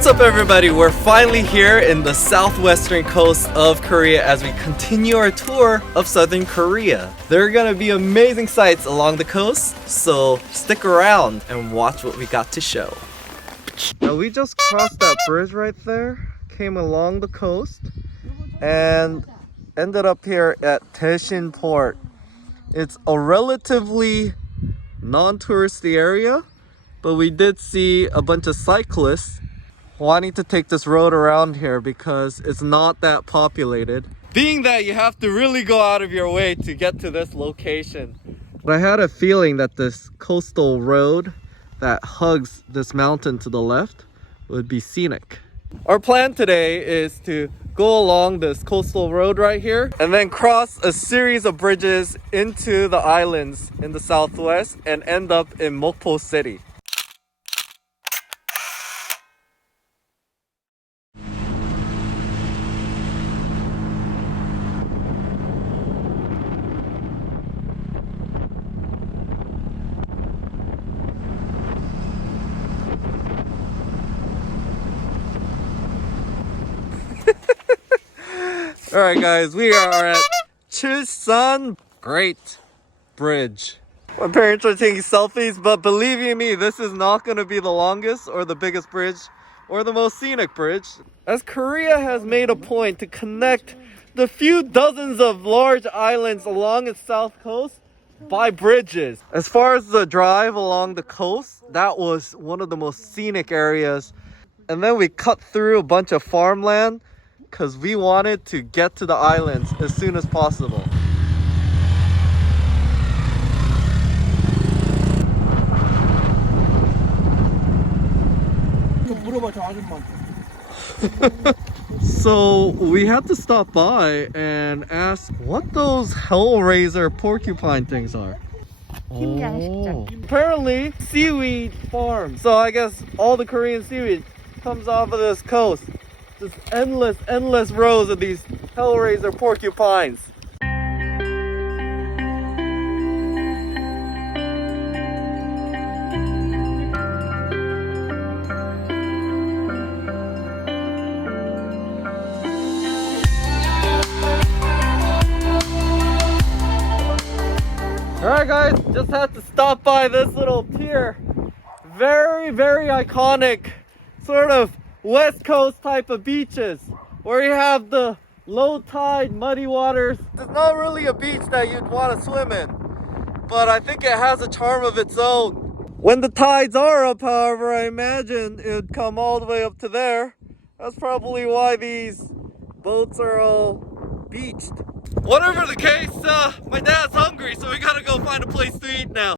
What's up everybody? We're finally here in the southwestern coast of Korea as we continue our tour of southern Korea. There are gonna be amazing sights along the coast, so stick around and watch what we got to show. Now we just crossed that bridge right there, came along the coast, and ended up here at Daesin Port. It's a relatively non-touristy area, but we did see a bunch of cyclists wanting to take this road around here because it's not that populated. Being that you have to really go out of your way to get to this location. But I had a feeling that this coastal road that hugs this mountain to the left would be scenic. Our plan today is to go along this coastal road right here and then cross a series of bridges into the islands in the southwest and end up in Mokpo city. Alright guys, we are at Chilsan Great Bridge. My parents are taking selfies, but believe you me, this is not going to be the longest or the biggest bridge or the most scenic bridge, as Korea has made a point to connect the few dozens of large islands along its south coast by bridges. As far as the drive along the coast, that was one of the most scenic areas. And then we cut through a bunch of farmland because we wanted to get to the islands as soon as possible. So we had to stop by and ask what those Hellraiser porcupine things are. Oh. Apparently seaweed farm. So I guess all the Korean seaweed comes off of this coast. Just endless rows of these Hellraiser porcupines. Alright guys, just had to stop by this little pier. Very iconic sort of West Coast type of beaches where you have the low tide muddy waters. It's not really a beach that you'd want to swim in, but I think it has a charm of its own. When the tides are up, however, I imagine it would come all the way up to there. That's probably why these boats are all beached. Whatever the case, my dad's hungry, so we gotta go find a place to eat now.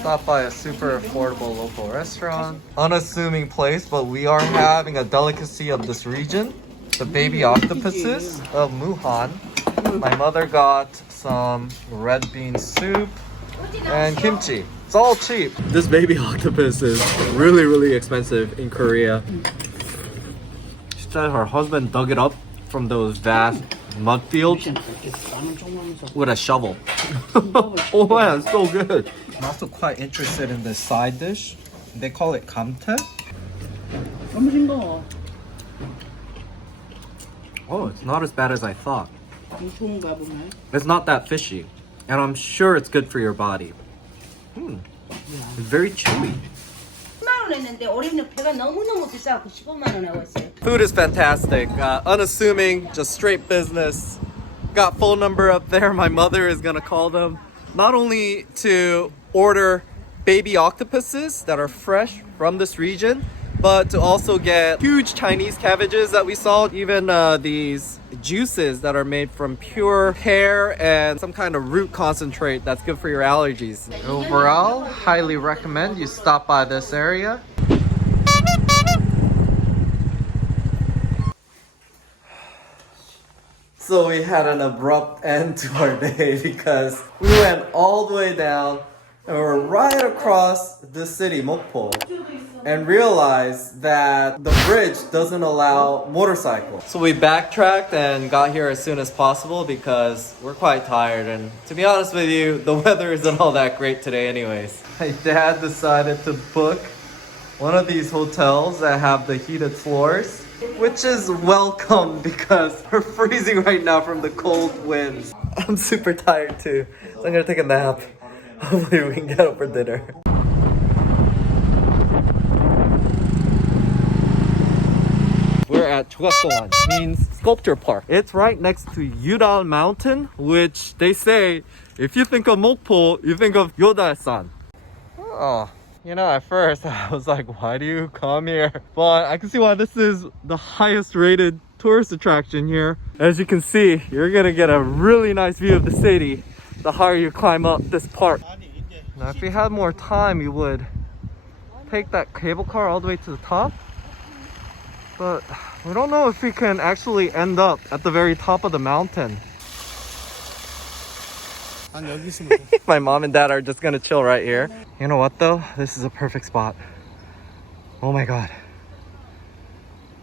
Stop by a super affordable local restaurant. Unassuming place, but we are having a delicacy of this region. The baby octopuses of Muhan. My mother got some red bean soup and kimchi. It's all cheap. This baby octopus is really expensive in Korea. She said her husband dug it up from those vast mud fields with a shovel. Oh man, it's so good. I'm also quite interested in this side dish. They call it 감태. Oh, it's not as bad as I thought. It's not that fishy, and I'm sure it's good for your body. It's very chewy. Food is fantastic, unassuming, just straight business. Got phone number up there. My mother is gonna call them, not only to order baby octopuses that are fresh from this region, but to also get huge Chinese cabbages that we saw, even these juices that are made from pure pear and some kind of root concentrate that's good for your allergies. Overall, highly recommend you stop by this area. So we had an abrupt end to our day because we went all the way down And we're right across the city, Mokpo, and realized that the bridge doesn't allow motorcycles. So we backtracked and got here as soon as possible because we're quite tired, and to be honest with you, the weather isn't all that great today anyways. My dad decided to book one of these hotels that have the heated floors, which is welcome because we're freezing right now from the cold winds. I'm super tired too, so I'm gonna take a nap. Hopefully we can get up for dinner. We're at Chugasoan, means sculpture park. It's right next to Yudal Mountain, which they say if you think of Mokpo, you think of Yodal-san. Oh, you know, at first I was like, why do you come here? But I can see why this is the highest rated tourist attraction here. As you can see, you're gonna get a really nice view of the city the higher you climb up this park. Now if you had more time, you would take that cable car all the way to the top, but we don't know if we can actually end up at the very top of the mountain. My mom and dad are just gonna chill right here. You know what though? This is a perfect spot. Oh my god.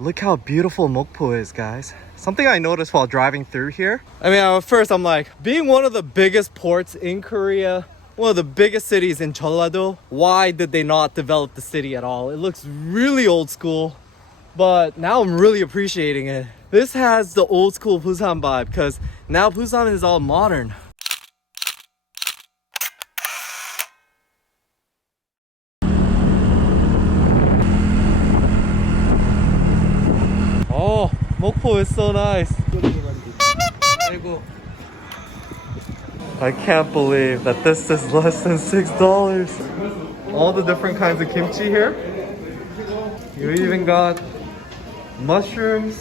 Look how beautiful Mokpo is, guys. Something I noticed while driving through here. I mean, at first I'm like, being one of the biggest ports in Korea, one of the biggest cities in Jeollado, why did they not develop the city at all? It looks really old school, but now I'm really appreciating it. This has the old school Busan vibe because now Busan is all modern. Oh, Mokpo is so nice. I can't believe that this is less than $6. All the different kinds of kimchi here. You even got mushrooms,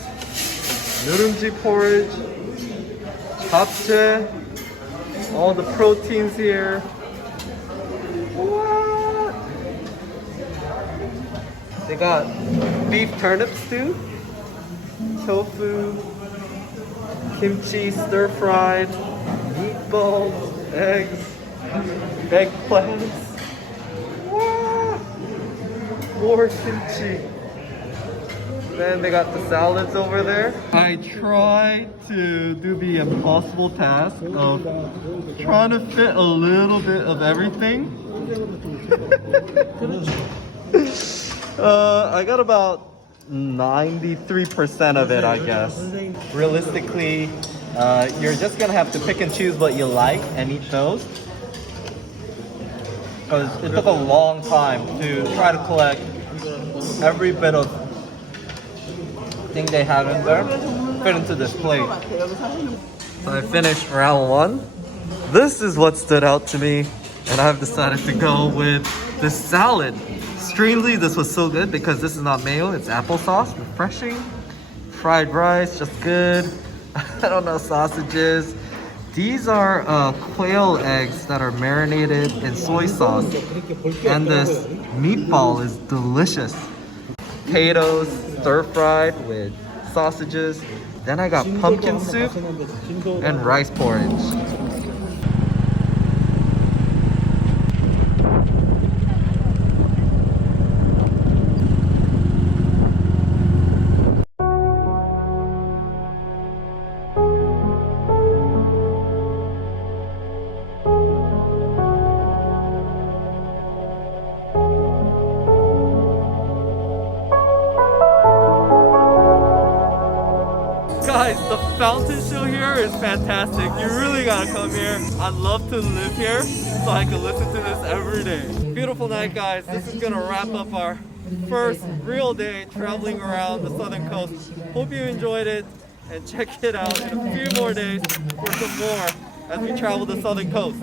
nurumji porridge, japchae, all the proteins here. What? They got beef turnip stew, tofu, kimchi stir-fried, meatballs, eggs, eggplants. What? More kimchi. Then they got the salads over there. I tried to do the impossible task of trying to fit a little bit of everything. I got about 93% of it, I guess. Realistically, you're just gonna have to pick and choose what you like and eat those. Because it took a long time to try to collect every bit of thing they have in there, fit into this plate. So I finished round one. This is what stood out to me, and I've decided to go with this salad. Strangely, this was so good because this is not mayo, it's applesauce, refreshing. Fried rice, just good. I don't know, sausages. These are quail eggs that are marinated in soy sauce. And this meatball is delicious. Potatoes, stir-fried with sausages. Then I got pumpkin soup and rice porridge. Guys, the fountain show here is fantastic. You really gotta come here. I'd love to live here so I can listen to this every day. Beautiful night, guys. This is gonna wrap up our first real day traveling around the southern coast. Hope you enjoyed it, and check it out in a few more days for some more as we travel the southern coast.